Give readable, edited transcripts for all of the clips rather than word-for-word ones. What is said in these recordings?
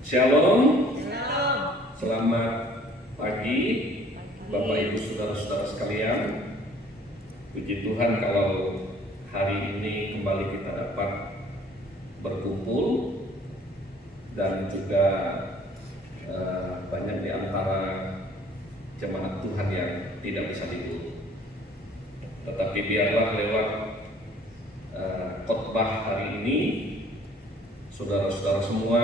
Shalom, Shalom. selamat pagi Bapak Ibu Saudara-saudara sekalian. Puji Tuhan kalau hari ini kembali kita dapat berkumpul dan juga banyak di antara jemaat Tuhan yang tidak bisa libur. Tetapi biarlah lewat khotbah hari ini, saudara-saudara semua,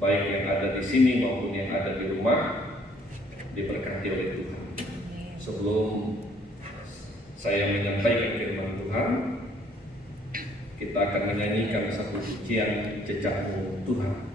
baik yang ada di sini maupun yang ada di rumah, diberkati oleh Tuhan. Sebelum saya menyampaikan firman Tuhan, kita akan menyanyikan satu pujian Jejak-Mu Tuhan.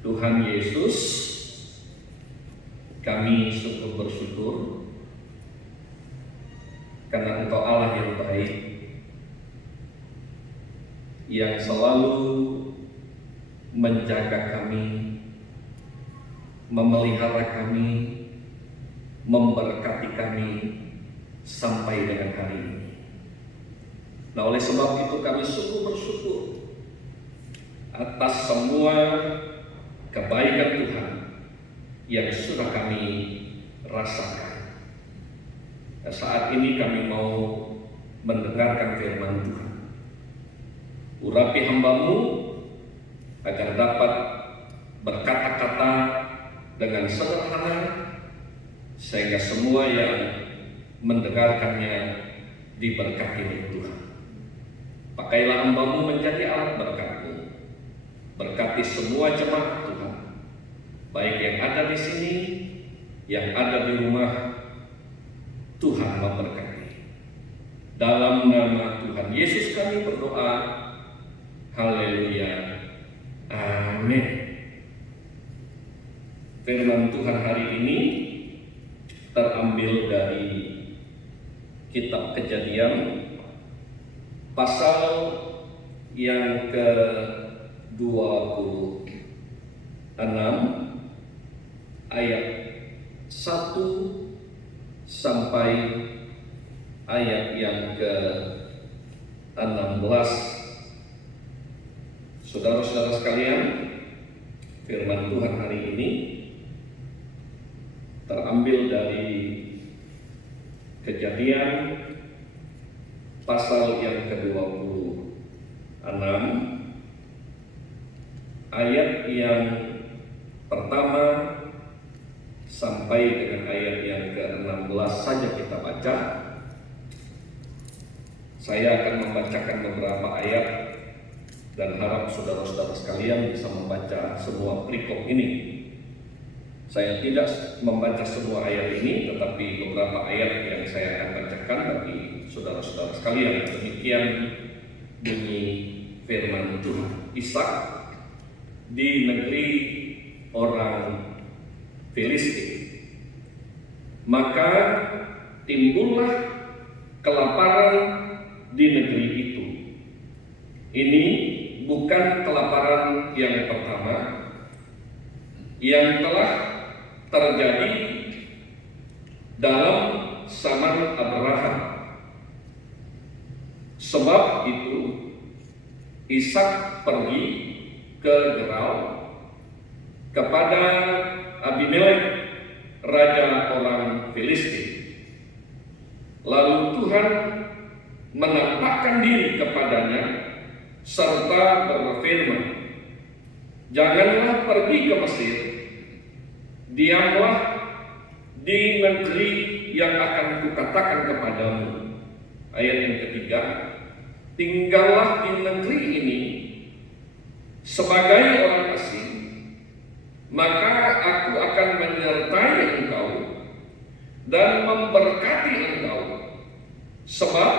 Tuhan Yesus, kami sungguh bersyukur karena Engkau Allah yang baik, yang selalu menjaga kami, memelihara kami, memberkati kami sampai dengan hari ini. Nah, oleh sebab itu kami sungguh bersyukur atas semua kebaikan Tuhan yang sudah kami rasakan. Nah, saat ini kami mau mendengarkan firman Tuhan. Urapi hamba-Mu agar dapat berkata-kata dengan sederhana, sehingga semua yang mendengarkannya diberkati oleh Tuhan. Pakailah hamba-Mu menjadi alat berkat-Mu. Berkati semua jemaat Tuhan, baik yang ada di sini, yang ada di rumah. Tuhan memberkati. Dalam nama Tuhan Yesus kami berdoa. Haleluya. Amin. Firman Tuhan hari ini terambil dari kitab Kejadian pasal yang ke-26 ayat 1 sampai ayat yang ke-16. Saudara-saudara sekalian, firman Tuhan hari ini terambil dari Kejadian pasal yang ke-26 ayat yang pertama sampai dengan ayat yang ke-16 saja kita baca. Saya akan membacakan beberapa ayat dan harap saudara-saudara sekalian bisa membaca semua perikop ini. Saya tidak membaca semua ayat ini, tetapi beberapa ayat yang saya akan bacakan bagi saudara-saudara sekalian. Demikian bunyi firman Tuhan. Ishak di negeri orang Filistin. Maka timbullah kelaparan di negeri itu. Ini bukan kelaparan yang pertama yang telah terjadi dalam zaman Abraham. Sebab itu Ishak pergi ke Gerar kepada Abimelek, raja orang Filistin. Lalu Tuhan menampakkan diri kepadanya serta berfirman, "Janganlah pergi ke Mesir, diamlah di negeri yang akan kukatakan kepadamu." Ayat yang ketiga, "Tinggallah di negeri ini sebagai orang asing, maka aku akan menyertai engkau dan memberkati engkau, sebab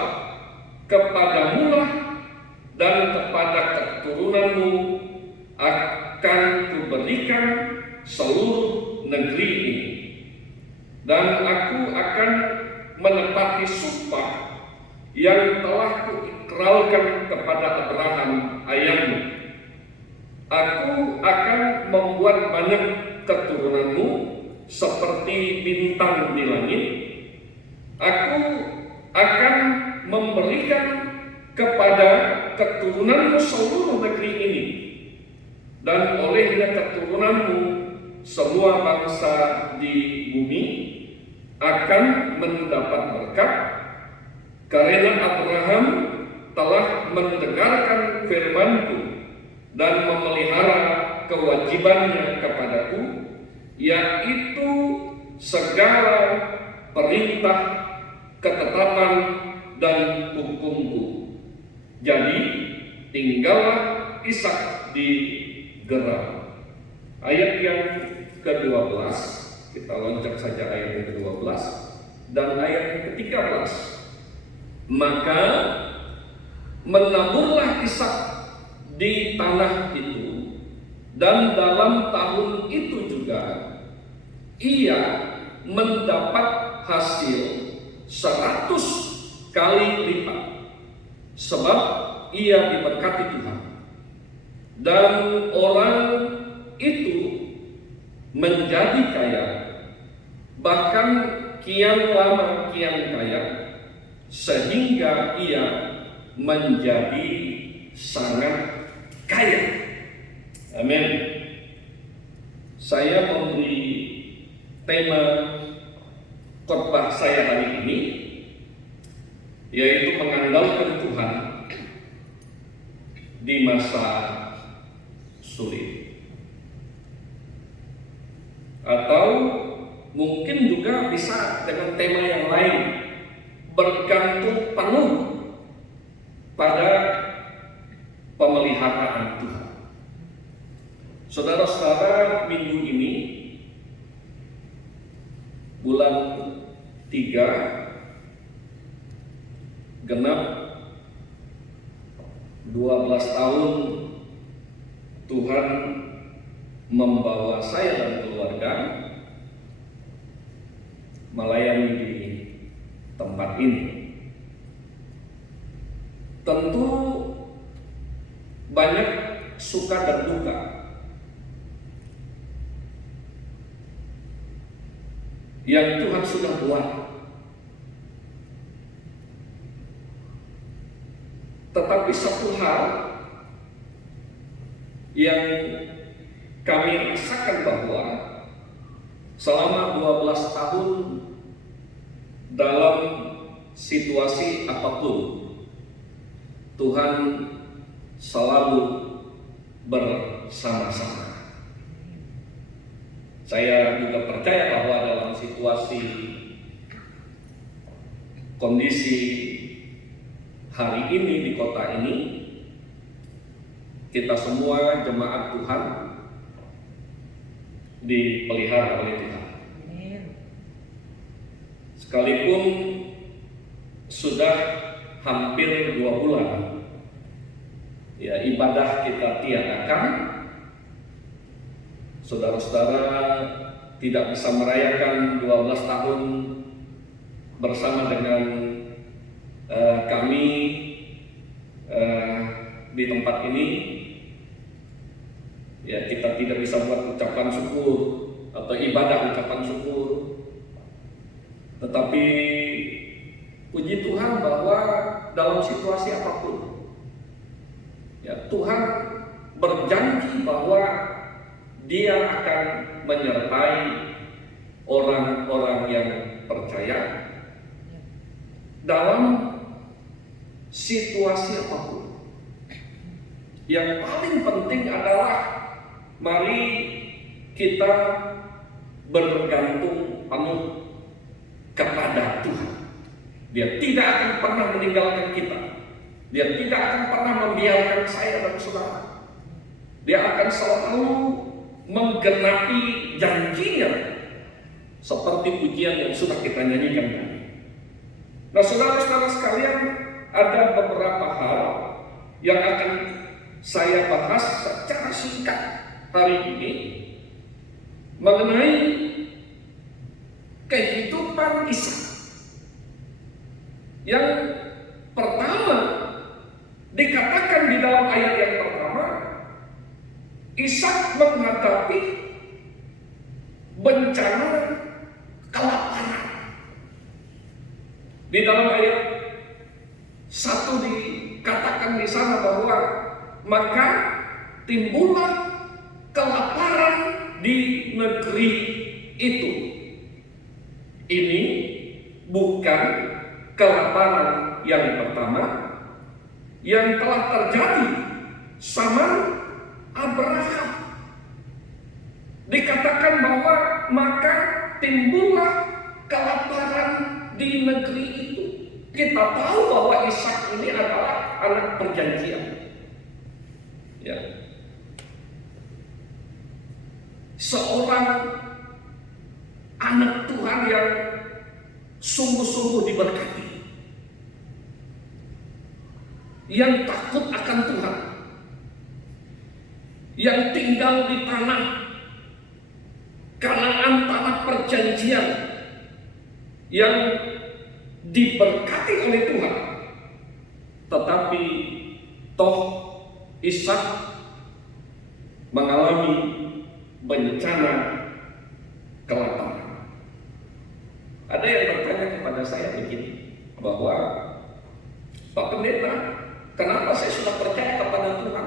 kepadamulah dan kepada keturunanmu akan kuberikan seluruh negeri ini, dan aku akan menepati sumpah yang telah kuikrarkan kepada Abraham ayahmu. Aku akan membuat banyak keturunanmu seperti bintang di langit. Aku akan memberikan kepada keturunanmu seluruh negeri ini, dan olehnya keturunanmu semua bangsa di bumi akan mendapat berkat, karena Abraham telah mendengarkan firman-Ku dan memelihara kewajibannya kepadaku, yaitu segala perintah, ketetapan, dan hukum-Ku. Jadi tinggallah Ishak di Gerar." Ayat yang ke-12, kita loncat saja ayat yang ke-12 dan ayat yang ke-13. "Maka menaburlah Ishak di tanah itu, dan dalam tahun itu juga ia mendapat hasil 100 kali lipat, sebab ia diberkati Tuhan. Dan orang itu menjadi kaya bahkan kian lama kian kaya, sehingga ia menjadi sangat kaya. Amin. Saya memberi tema khotbah saya hari ini, yaitu mengandalkan Tuhan di masa sulit. Atau mungkin juga bisa dengan tema yang lain, bergantung penuh pada pemeliharaan Tuhan. Saudara-saudara, minggu ini bulan 3 genap 12 tahun Tuhan membawa saya dan keluarga melayani di tempat ini. Tentu banyak suka dan duka. Yang Tuhan sudah buat. Tetapi satu hal yang kami rasakan bahwa selama 12 tahun dalam situasi apapun, Tuhan selalu bersama-sama. Saya juga percaya bahwa dalam situasi kondisi hari ini di kota ini, kita semua jemaat Tuhan dipelihara oleh Tuhan. Sekalipun sudah hampir 2 bulan ya ibadah kita tiadakan, saudara-saudara tidak bisa merayakan 12 tahun bersama dengan kami di tempat ini. Ya, kita tidak bisa buat ucapan syukur atau ibadah ucapan syukur. Tetapi puji Tuhan bahwa dalam situasi apapun, ya, Tuhan berjanji bahwa Dia akan menyertai orang-orang yang percaya dalam situasi apapun. Yang paling penting adalah mari kita bergantung penuh kepada Tuhan. Dia tidak akan pernah meninggalkan kita. Dia tidak akan pernah membiarkan saya dan saudara. Dia akan selalu menggenapi janjinya, seperti pujian yang sudah kita nyanyikan tadi. Nah, saudara-saudara sekalian, ada beberapa hal yang akan saya bahas secara singkat hari ini mengenai kehidupan Ishak. Yang pertama dikatakan di dalam ayat yang pertama, Ishak menghadapi bencana kelaparan. Di dalam ayat 1 dikatakan di sana bahwa maka timbullah kelaparan di negeri itu. Ini bukan kelaparan yang pertama yang telah terjadi sama Abraham. Dikatakan bahwa maka timbullah kelaparan di negeri itu. Kita tahu bahwa Ishak ini adalah anak perjanjian. Ya. Seorang anak Tuhan yang sungguh-sungguh diberkati, yang takut akan Tuhan, yang tinggal di tanah Kanaan, tanah perjanjian, yang diberkati oleh Tuhan. Tetapi toh Ishak mengalami bencana kelaparan. kepada saya begini, bahwa Pak Pendeta, kenapa saya sudah percaya kepada Tuhan?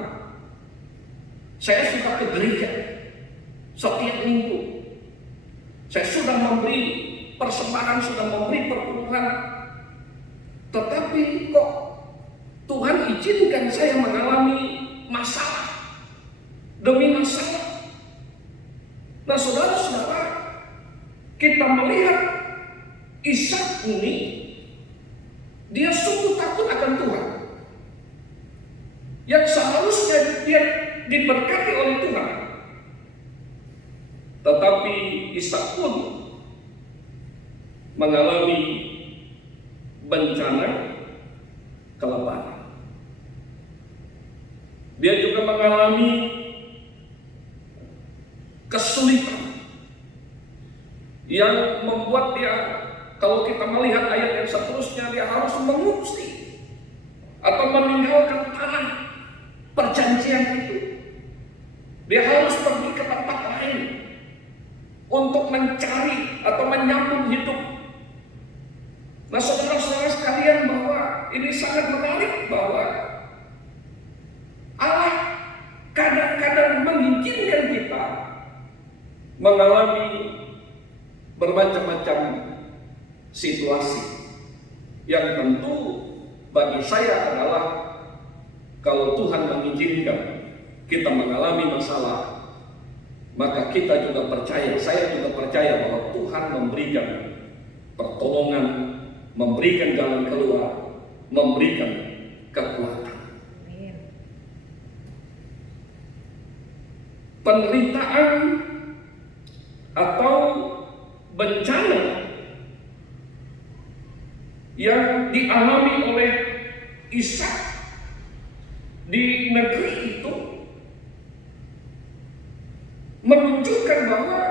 Saya suka ke gereja setiap minggu. Saya sudah memberi persembahan, sudah memberi perpuluhan. Tetapi kok Tuhan izinkan saya mengalami masalah demi masalah. Nah saudara-saudara, kita melihat Ishak ini, dia sungguh takut akan Tuhan. Yang seharusnya dia diberkati oleh Tuhan. Tetapi Ishak pun mengalami bencana kelaparan. Dia juga mengalami kesulitan yang membuat dia, kalau kita melihat ayat yang seterusnya, dia harus mengungsi atau meninggalkan tanah perjanjian itu. Dia harus pergi ke tempat lain untuk mencari atau menyambung hidup. Nah saudara-saudara sekalian, bahwa ini sangat menarik, bahwa Allah kadang-kadang mengizinkan kita mengalami bermacam-macam situasi yang tentu bagi saya adalah, kalau Tuhan mengizinkan kita mengalami masalah, maka kita juga percaya, saya juga percaya bahwa Tuhan memberikan pertolongan, memberikan jalan keluar, memberikan kekuatan. Penderitaan atau bencana yang dialami oleh Ishak di negeri itu menunjukkan bahwa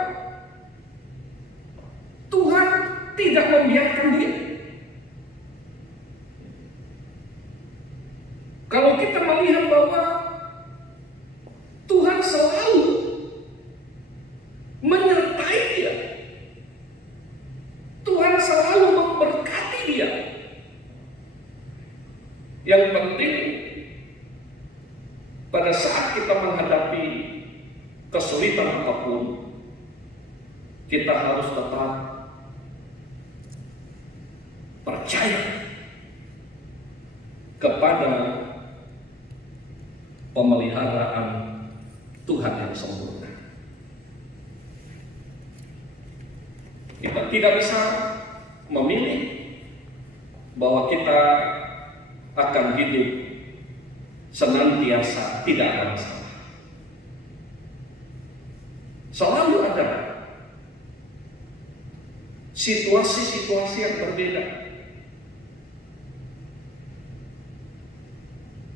Tuhan tidak membiarkan dia. Kalau kita melihat bahwa Tuhan selalu menyertai dia, Tuhan selalu memberkati dia. Yang penting pada saat kita menghadapi kesulitan apapun, kita harus tetap percaya kepada pemeliharaan Tuhan yang sempurna. Kita tidak bisa memilih bahwa kita akan hidup senantiasa tidak ada masalah. Selalu ada situasi-situasi yang berbeda.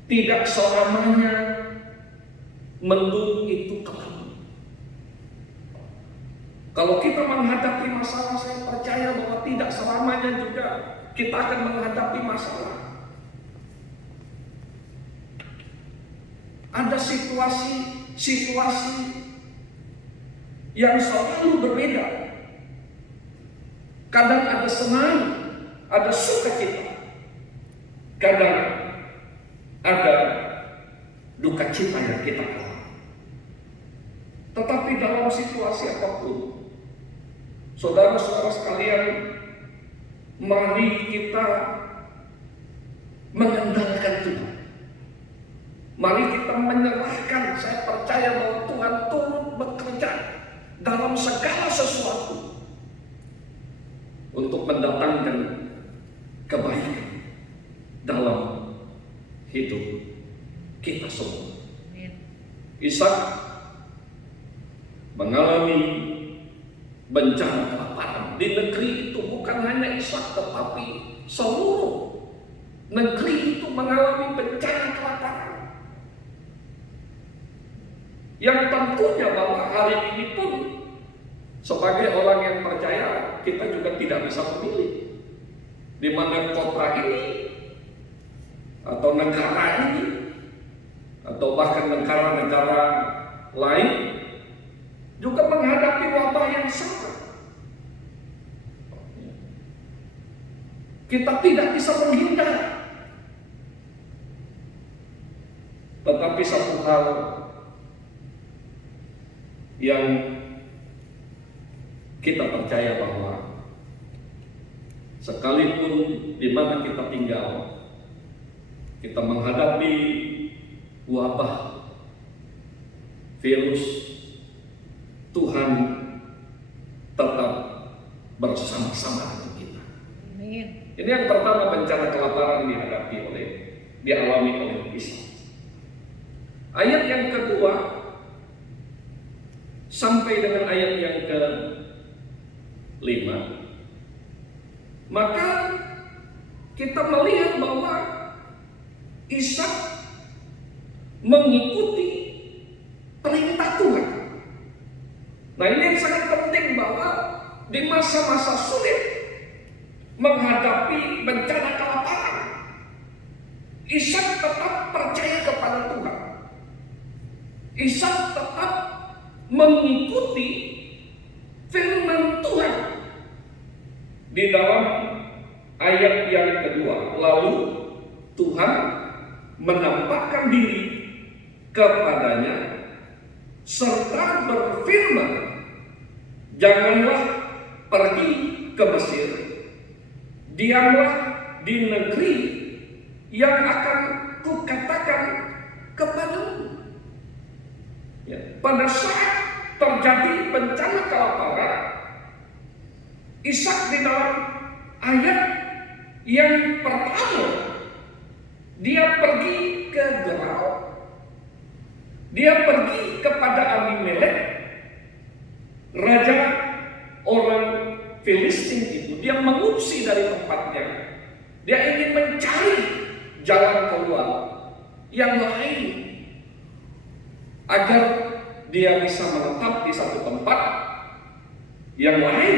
Tidak selamanya mendung itu kelabu. Kalau kita menghadapi masalah, saya percaya bahwa tidak selamanya juga kita akan menghadapi masalah. Ada situasi-situasi yang selalu berbeda. Kadang ada senang, ada sukacita. Kadang ada duka cita yang kita alami. Tetapi dalam situasi apapun, saudara-saudara sekalian, mari kita mengandalkan Tuhan. Mari kita menyerahkan. Saya percaya bahwa Tuhan turut bekerja dalam segala sesuatu untuk mendatangkan kebaikan dalam hidup kita semua. Ishak mengalami bencana kelaparan di negeri itu. Bukan hanya Ishak, tetapi seluruh negeri itu mengalami bencana kelaparan. Yang tentunya bahwa hari ini pun sebagai orang yang percaya, kita juga tidak bisa memilih di mana kota ini atau negara ini atau bahkan negara-negara lain juga menghadapi wabah yang sama. Kita tidak bisa menghindar. Tetapi satu hal yang kita percaya bahwa sekalipun di mana kita tinggal, kita menghadapi wabah virus, Tuhan tetap bersama-sama dengan kita. Amin. Ini yang pertama, bencana kelaparan dialami oleh Ishak. Ayat yang kedua sampai dengan ayat yang ke-5, maka kita melihat bahwa Ishak mengikuti perintah Tuhan. Nah, ini yang sangat penting, bahwa di masa-masa sulit menghadapi bencana kelaparan, Ishak tetap percaya kepada Tuhan. Ishak tetap mengikuti firman Tuhan. Di dalam ayat yang kedua, lalu Tuhan menampakkan diri kepadanya serta berfirman, janganlah pergi ke Mesir, diamlah di negeri yang akan kukatakan kepadamu. Pada saat terjadi bencana kelaparan, Ishak di dalam ayat yang pertama, dia pergi ke Gerar, dia pergi kepada Abimelek, raja orang Filistin itu. Dia mengungsi dari tempatnya, dia ingin mencari jalan keluar yang lain agar dia bisa menetap di satu tempat yang lain,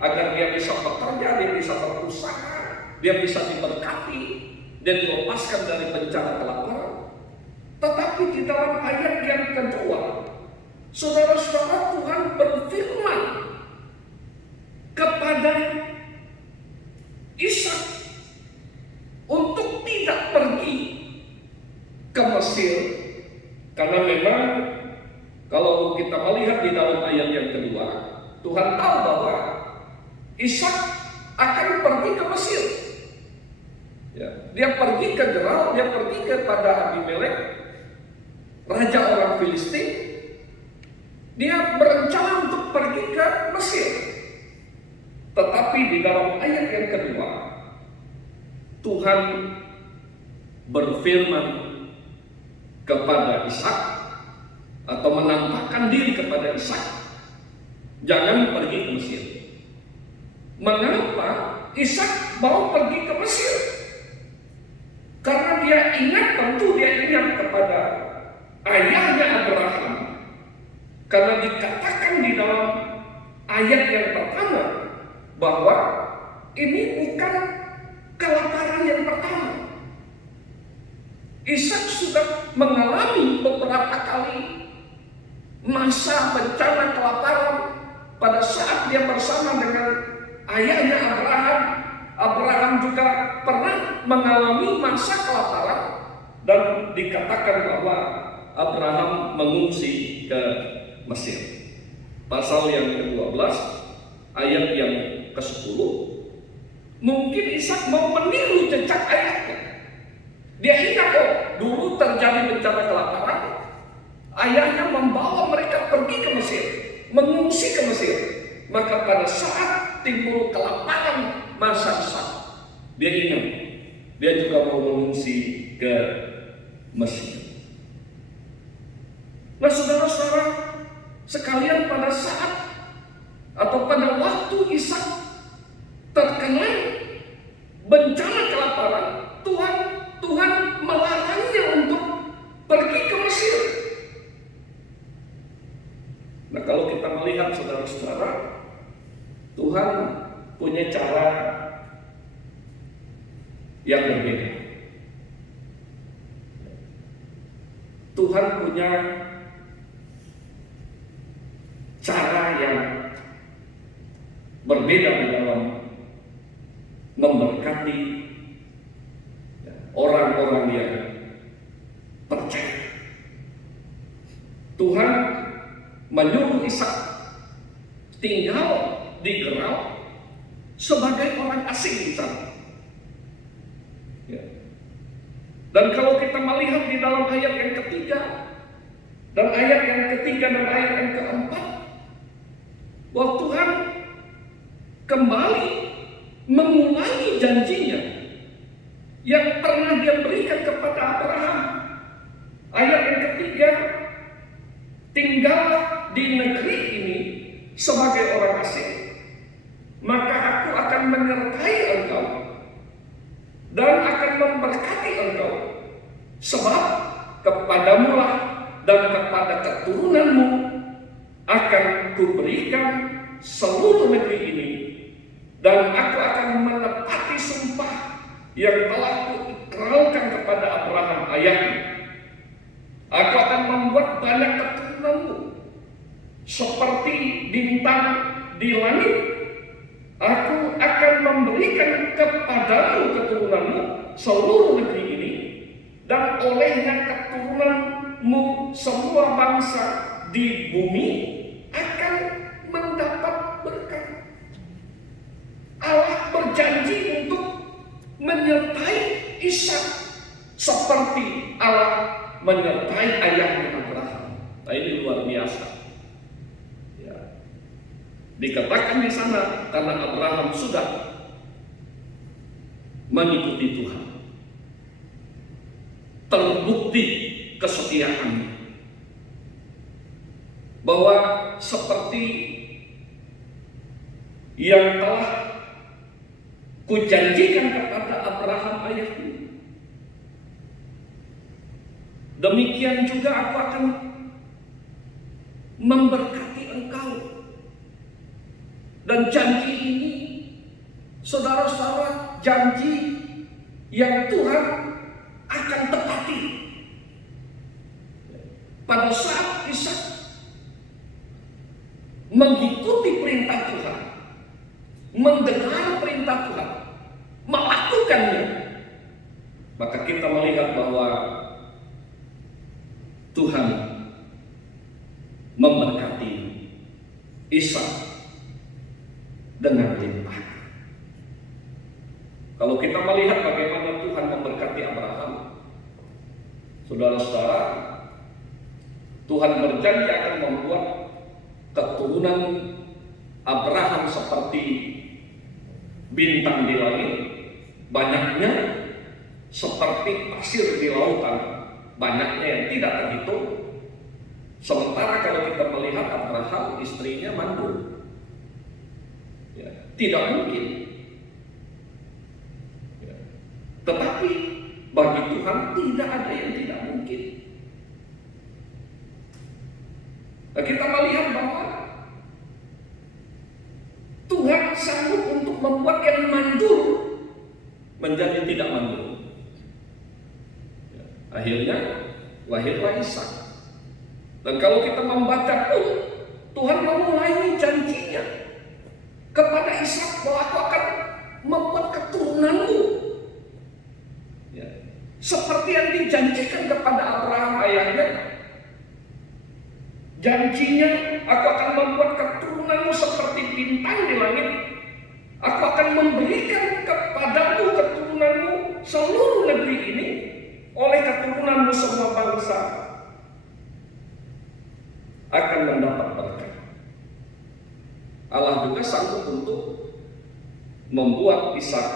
agar dia bisa bekerja, dia bisa berusaha, dia bisa diberkati dan dilepaskan dari bencana kelaparan. Tetapi di dalam ayat yang kedua, saudara-saudara, Tuhan berfirman kepada Ishak untuk tidak pergi ke Mesir. Karena memang kalau kita melihat di dalam ayat yang kedua, Tuhan tahu bahwa Ishak akan pergi ke Mesir. Dia pergi ke Gerar, dia pergi kepada Abimelek, raja orang Filistin. Dia berencana untuk pergi ke Mesir. Tetapi di dalam ayat yang kedua, Tuhan berfirman kepada Ishak, atau menampakkan diri kepada Ishak, jangan pergi ke Mesir. Mengapa Ishak mau pergi ke Mesir? Karena dia tentu dia ingat kepada ayahnya Abraham. Karena dikatakan di dalam ayat yang pertama bahwa ini bukan kelaparan yang pertama. Ishak sudah mengalami beberapa kali masa bencana kelaparan pada saat dia bersama dengan ayahnya Abraham. Abraham juga pernah mengalami masa kelaparan dan dikatakan bahwa Abraham mengungsi ke Mesir. Pasal yang ke-12 ayat yang ke-10, mungkin Ishak mau meniru jejak ayahnya. Dia ingat, dulu terjadi bencana kelaparan, ayahnya membawa mereka pergi ke Mesir, mengungsi ke Mesir. Maka pada saat timbul kelaparan masa Ishak, dia ingat, dia juga mau mengungsi ke Mesir. Nah, saudara-saudara sekalian, pada saat atau pada waktu Ishak terkena bencana kelaparan, Tuhan melarangnya untuk pergi ke Mesir. Nah, kalau kita melihat saudara-saudara, Tuhan punya cara yang berbeda. Tuhan punya cara yang berbeda di dalam memberkati orang-orang yang percaya. Tuhan menyuruh Ishak tinggal di Gerar sebagai orang asing di sana. Ya. Dan kalau kita melihat di dalam ayat yang ketiga dan ayat yang ketiga dan ayat yang keempat, bahwa Tuhan kembali mengulangi janjinya yang pernah Dia berikan kepada Abraham. Ayat yang ketiga, tinggallah di negeri ini sebagai orang asing, maka aku akan menyertai engkau dan akan memberkati engkau, sebab kepadamulah dan kepada keturunanmu akan kuberikan seluruh negeri ini, dan aku akan menepati sumpah yang telah kuikrarkan kepada Abraham ayahmu. Aku akan membuat banyak keturunanmu seperti bintang di langit. Aku akan memberikan kepadamu keturunanmu seluruh negeri ini, dan olehnya keturunanmu semua bangsa di bumi akan mendapat berkat. Allah berjanji untuk menyertai Ishak seperti Allah menyertai ayahnya Abraham. Nah, ini luar biasa. Ya. Dikatakan di sana karena Abraham sudah mengikuti Tuhan, terbukti kesetiaannya, bahwa seperti yang telah kujanjikan kepada Abraham ayahmu, demikian juga aku akan memberkati engkau. Dan janji ini, saudara-saudara, janji yang Tuhan akan tepati. Pada saat Ishak mengikuti perintah Tuhan, mendengar perintah Tuhan, melakukannya, maka kita melihat bahwa Tuhan memberkati Ishak dengan limpah. Kalau kita melihat bagaimana Tuhan memberkati Abraham, saudara-saudara, Tuhan berjanji akan membuat keturunan Abraham seperti bintang di langit, banyaknya seperti pasir di lautan, banyaknya yang tidak terhitung. Sementara kalau kita melihat Abraham, istrinya mandul, ya, tidak mungkin. Ya. Tetapi bagi Tuhan tidak ada yang tidak mungkin. Nah, kita melihat bahwa Tuhan sanggup untuk membuat yang mandul menjadi tidak mandul. Ya. Akhirnya lahirlah Ishak. Dan kalau kita membaca pun, Tuhan memulai janjinya kepada Ishak bahwa aku akan membuat keturunanmu, ya, seperti yang dijanjikan kepada Abraham ayahnya. Janjinya, aku akan membuat keturunanmu seperti bintang di langit. Aku akan memberikan kepadamu keturunanmu seluruh negeri ini, oleh keturunanmu semua bangsa akan mendapat berkat. Allah juga sanggup untuk membuat Ishak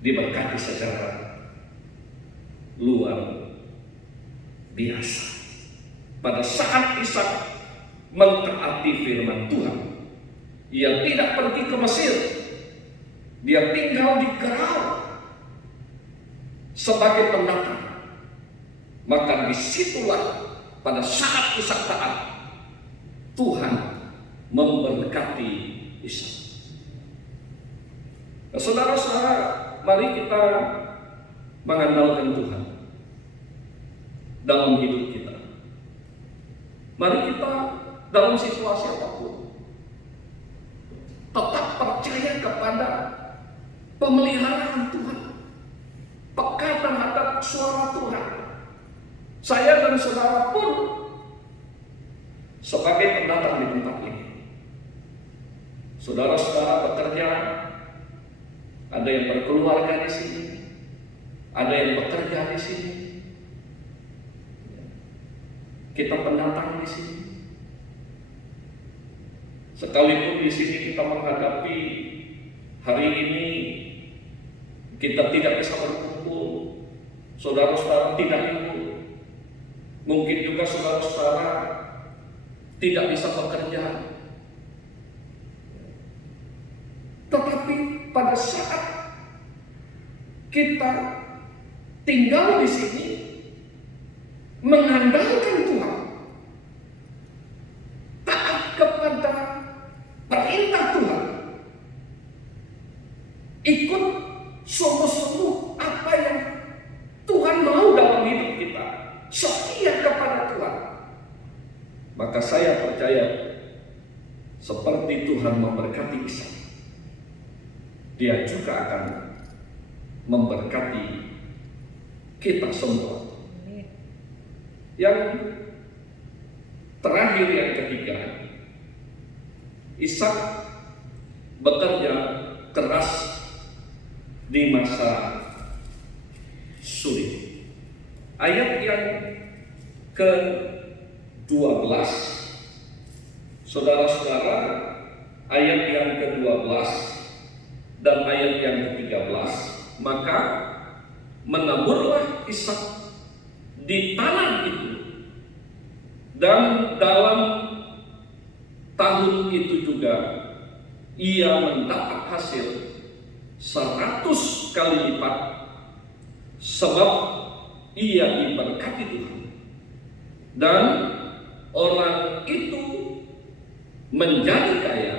diberkati secara luar biasa. Pada saat Ishak mentaati firman Tuhan, ia tidak pergi ke Mesir, dia tinggal di Gerar sebagai pendatang. Maka disitulah pada saat Ishak taat, Tuhan memberkati Ishak. Nah, saudara-saudara, mari kita mengandalkan Tuhan dalam hidup kita. Mari kita dalam situasi apapun tetap percaya kepada pemeliharaan Tuhan, peka terhadap suara Tuhan. Saya dan saudara pun sebagai pendatang di tempat ini. Saudara-saudara bekerja, ada yang berkeluarga di sini, ada yang bekerja di sini. Kita pendatang di sini. Sekalipun di sini kita menghadapi hari ini kita tidak bisa berkumpul, saudara-saudara tidak ikut. Mungkin juga saudara-saudara tidak bisa bekerja. Tetapi pada saat kita tinggal di sini mengandalkan Tuhan, taat kepada perintah Tuhan, ikut sungguh-sungguh apa yang Tuhan mau dalam hidup kita, setia kepada Tuhan, maka saya percaya seperti Tuhan memberkati Ishak, Dia juga akan memberkati kita semua. Yang terakhir, yang ketiga, Ishak bekerja keras di masa sulit. Ayat yang ke-12, saudara-saudara, ayat yang ke-12 dan ayat yang ke-13, maka menaburlah Ishak di tanah itu, dan dalam tahun itu juga ia mendapat hasil 100 kali lipat, sebab ia diberkati Tuhan, dan orang itu menjadi kaya,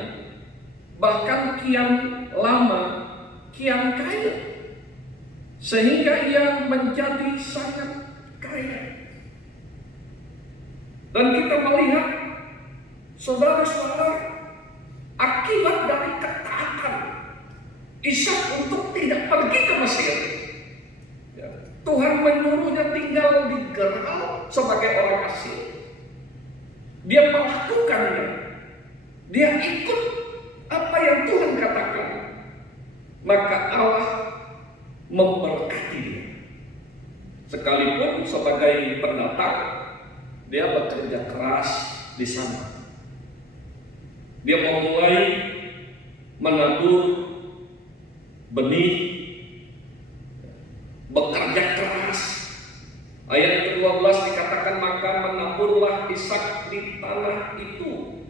bahkan kian lama kian kaya, sehingga ia menjadi sangat kaya. Dan kita melihat, saudara-saudara, akibat dari ketaatan Ishak untuk tidak pergi ke Mesir, Tuhan menyuruhnya tinggal di Gerar sebagai orang asing. Dia melakukannya, dia ikut apa yang Tuhan katakan, maka Allah memberkati dia. Sekalipun sebagai pendatang, dia bekerja keras di sana. Dia memulai menabur benih, bekerja keras. Ayat ke-12 dikatakan, maka menaburlah Ishak di tanah itu,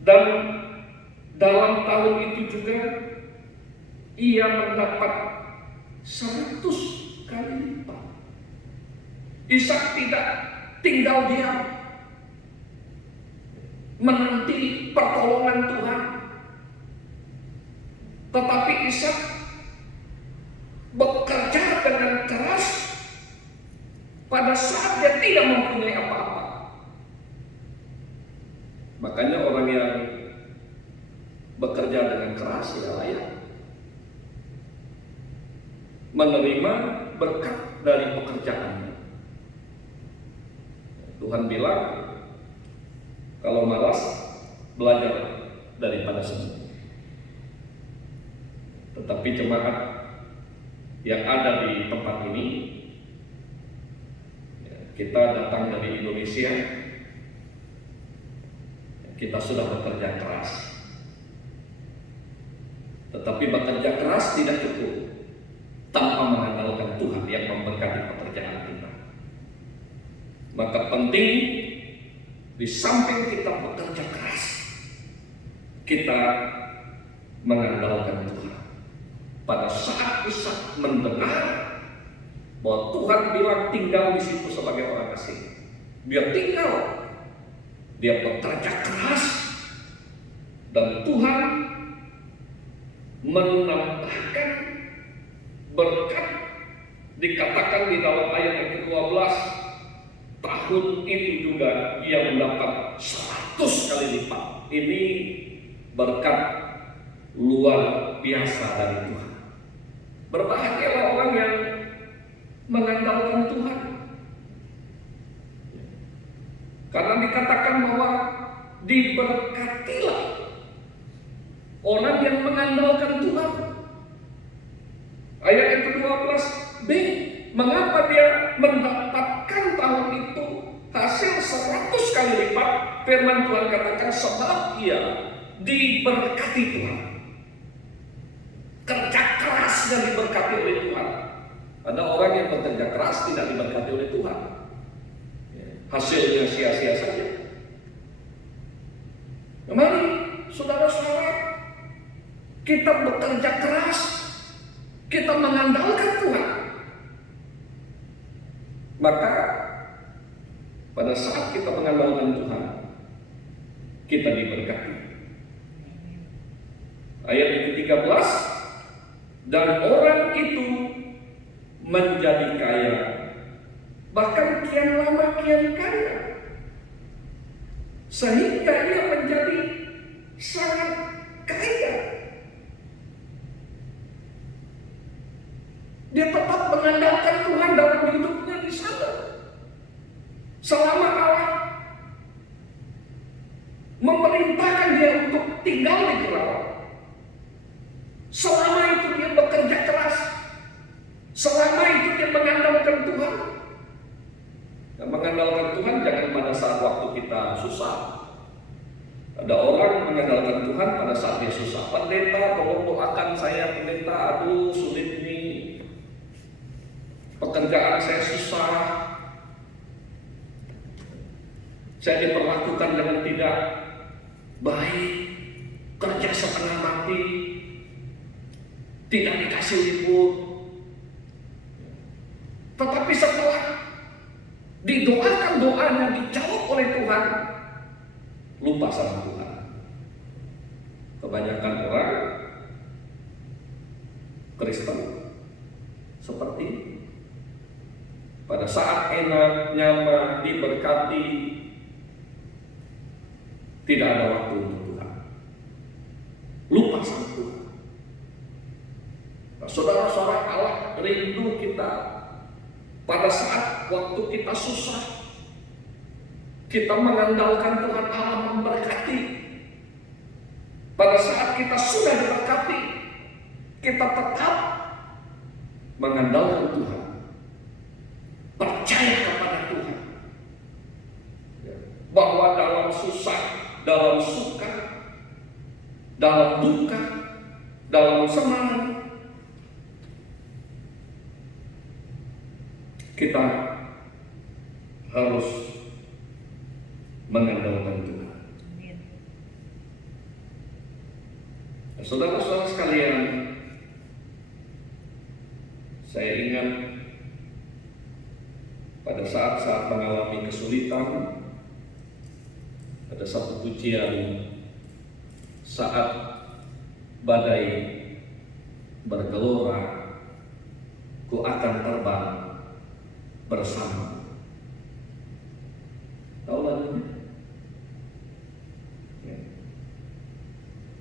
dan dalam tahun itu juga ia mendapat 100 kali lipat. Ishak tidak tinggal diam menanti pertolongan Tuhan, tetapi Ishak bekerja dengan keras pada saat dia tidak mempunyai apa-apa. Makanya orang yang bekerja dengan keras ya layak menerima berkat dari pekerjaannya. Tuhan bilang, kalau malas belajar daripada seni. Tetapi jemaat yang ada di tempat ini, kita datang dari Indonesia, kita sudah bekerja keras. Tetapi bekerja keras tidak cukup tanpa mengandalkan Tuhan yang memberkati pekerjaan kita. Maka penting, di samping kita bekerja keras, kita mengandalkan Tuhan. Pada saat Ishak mendengar bahwa Tuhan bilang tinggal di situ sebagai orang asing, dia tinggal, dia bekerja keras, dan Tuhan menambahkan berkat. Dikatakan di dalam ayat yang ke-12, tahun itu juga ia mendapat 100 kali lipat. Ini berkat luar biasa dari Tuhan. Berbahagialah orang yang mengandalkan Tuhan. Karena dikatakan bahwa diberkatilah orang yang mengandalkan Tuhan. Ayat yang ke-12b, mengapa dia mendapatkan tahun itu hasil 100 kali lipat? Firman Tuhan katakan sebab ia diberkati Tuhan. Kerja kerasnya diberkati oleh Tuhan. Ada orang yang bekerja keras tidak diberkati oleh Tuhan, hasilnya sia-sia saja. Mari saudara-saudara, kita bekerja keras, kita mengandalkan Tuhan, maka pada saat kita mengandalkan Tuhan, kita diberkati. Ayat yang ke-13, dan orang itu menjadi kaya, bahkan kian lama kian kaya, sehingga ia menjadi sangat kaya. Dia tetap mengandalkan Tuhan dalam hidupnya di sana. Selama Allah memerintahkan dia untuk tinggal di pulau, selama itu dia bekerja keras, selama itu dia mengandalkan Tuhan. Dan mengandalkan Tuhan jangan pada saat waktu kita susah. Ada orang mengandalkan Tuhan pada saat dia susah. Pendeta, tolong doakan saya, pendeta, aduh sulit ini, pekerjaan saya susah, saya diperlakukan dengan tidak baik, kerja setengah mati, tidak dikasih libur. Tetapi setelah didoakan doanya dijawab oleh Tuhan, lupa sama Tuhan. Kebanyakan orang Kristen seperti pada saat enak, nyaman, diberkati, tidak ada waktu untuk Tuhan, lupa sama Tuhan. Nah, saudara-saudara, Allah rindu kita pada saat waktu kita susah, kita mengandalkan Tuhan, Allah memberkati. Pada saat kita sudah diberkati, kita tetap mengandalkan Tuhan, percaya kepada Tuhan, bahwa dalam susah, dalam suka, dalam duka, dalam senang, kita harus mengandalkan Tuhan. Saudara-saudara sekalian, saya ingat pada saat-saat mengalami kesulitan, ada satu pujian saat badai bergelora, ku akan terbang bersama. Tahu lagunya?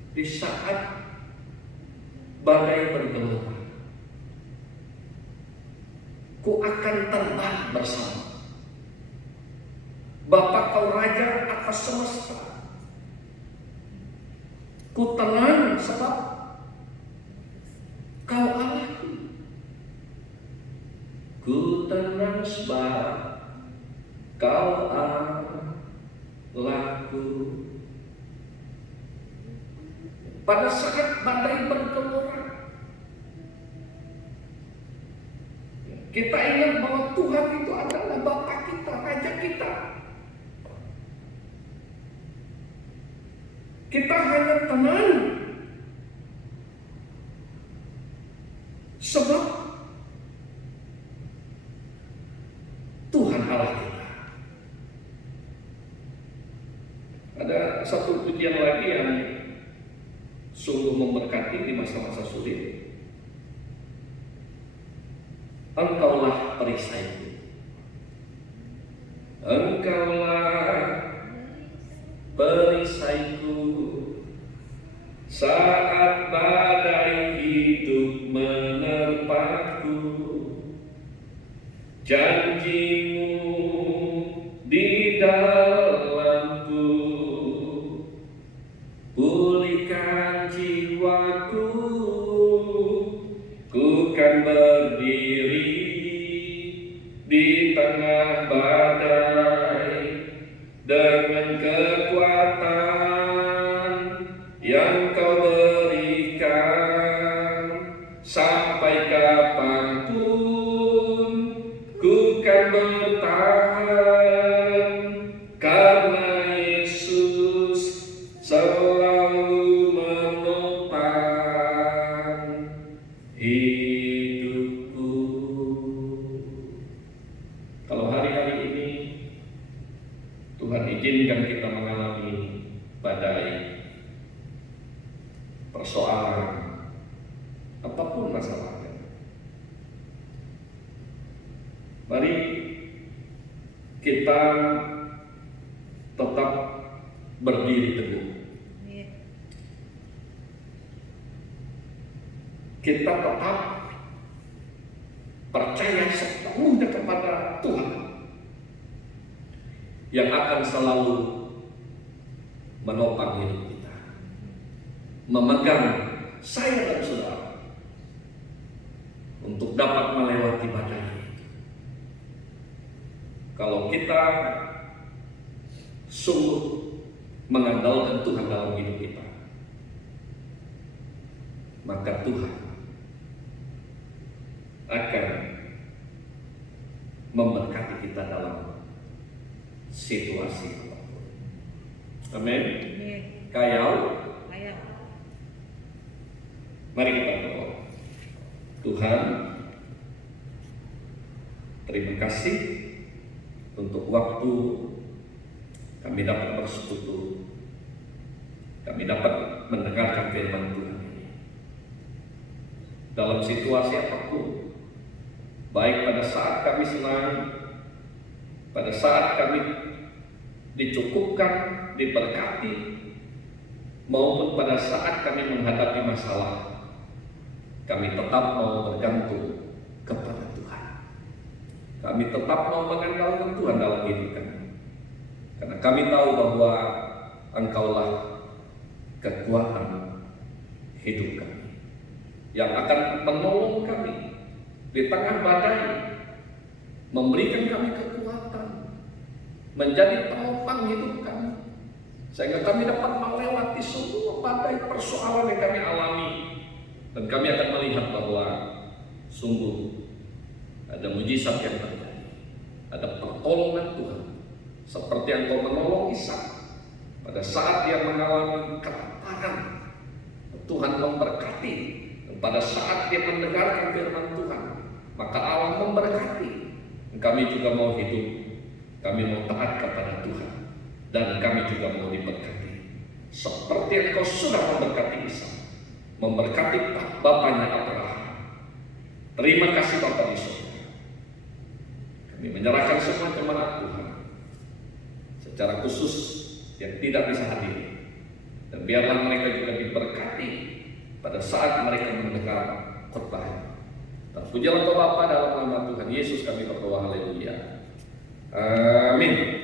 Di saat badai bergelora, ku akan terbang bersama. Bapa kau raja atas semesta, ku tenang sebab kau Allahku. Ku tenang sebab kau Allahku. Pada saat badai bergelora, kita ingat bahwa Tuhan itu adalah Bapa kita, Raja kita. Kita hanya tenang sebab Tuhan Allah kita. Ada satu pujian lagi yang sungguh memberkati di masa-masa sulit. Engkaulah perisaiku, Engkaulah perisaiku saat badai hidup menerpaku. Janjimu di dalamku, pulihkan jiwaku, ku kan berdiri di tengah badai dengan kekuatan yang kau berikan. Sampai kapanpun ku kan bertahan, karena Yesus selalu menopang hidupku. Kalau hari-hari ini Tuhan izinkan kita mengalami badai, persoalan, apapun masalahnya, mari kita tetap berdiri teguh. Kita tetap percaya sepenuhnya kepada Tuhan yang akan selalu menopang hidup kita, memegang saya dan saudara untuk dapat melewati badai itu. Kalau kita sungguh mengandalkan Tuhan dalam hidup kita, maka Tuhan akan memberkati kita dalam situasi apapun. Amin. Kayau. Mari kita berdoa. Tuhan, terima kasih untuk waktu kami dapat bersekutu, kami dapat mendengarkan firman Tuhan ini. Dalam situasi apapun, baik pada saat kami senang, pada saat kami dicukupkan, diberkati, maupun pada saat kami menghadapi masalah, kami tetap mau bergantung kepada Tuhan. Kami tetap mau mengandalkan Tuhan dalam hidup kami, karena kami tahu bahwa Engkaulah kekuatan hidup kami, yang akan menolong kami di tengah badai, memberikan kami kekuatan, menjadi penopang hidup kami, sehingga kami dapat melewati semua badai persoalan yang kami alami. Dan kami akan melihat bahwa sungguh ada mujizat yang terjadi, ada pertolongan Tuhan, seperti yang Kau menolong Ishak pada saat dia mengalami kelaparan. Tuhan memberkati, dan pada saat dia mendengarkan firman Tuhan, maka Allah memberkati. Kami juga mau hidup, kami mau taat kepada Tuhan, dan kami juga mau diberkati seperti yang Kau sudah memberkati Ishak, memberkati bapaknya Abraham. Terima kasih Bapa di surga. Kami menyerahkan semua kepada Tuhan, secara khusus yang tidak bisa hadir, dan biarlah mereka juga diberkati pada saat mereka mendengar khotbah. Terpujilah Kau Bapa, dalam nama Tuhan Yesus kami berdoa, haleluya. Amin.